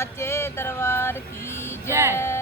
साचे दरबार की जय।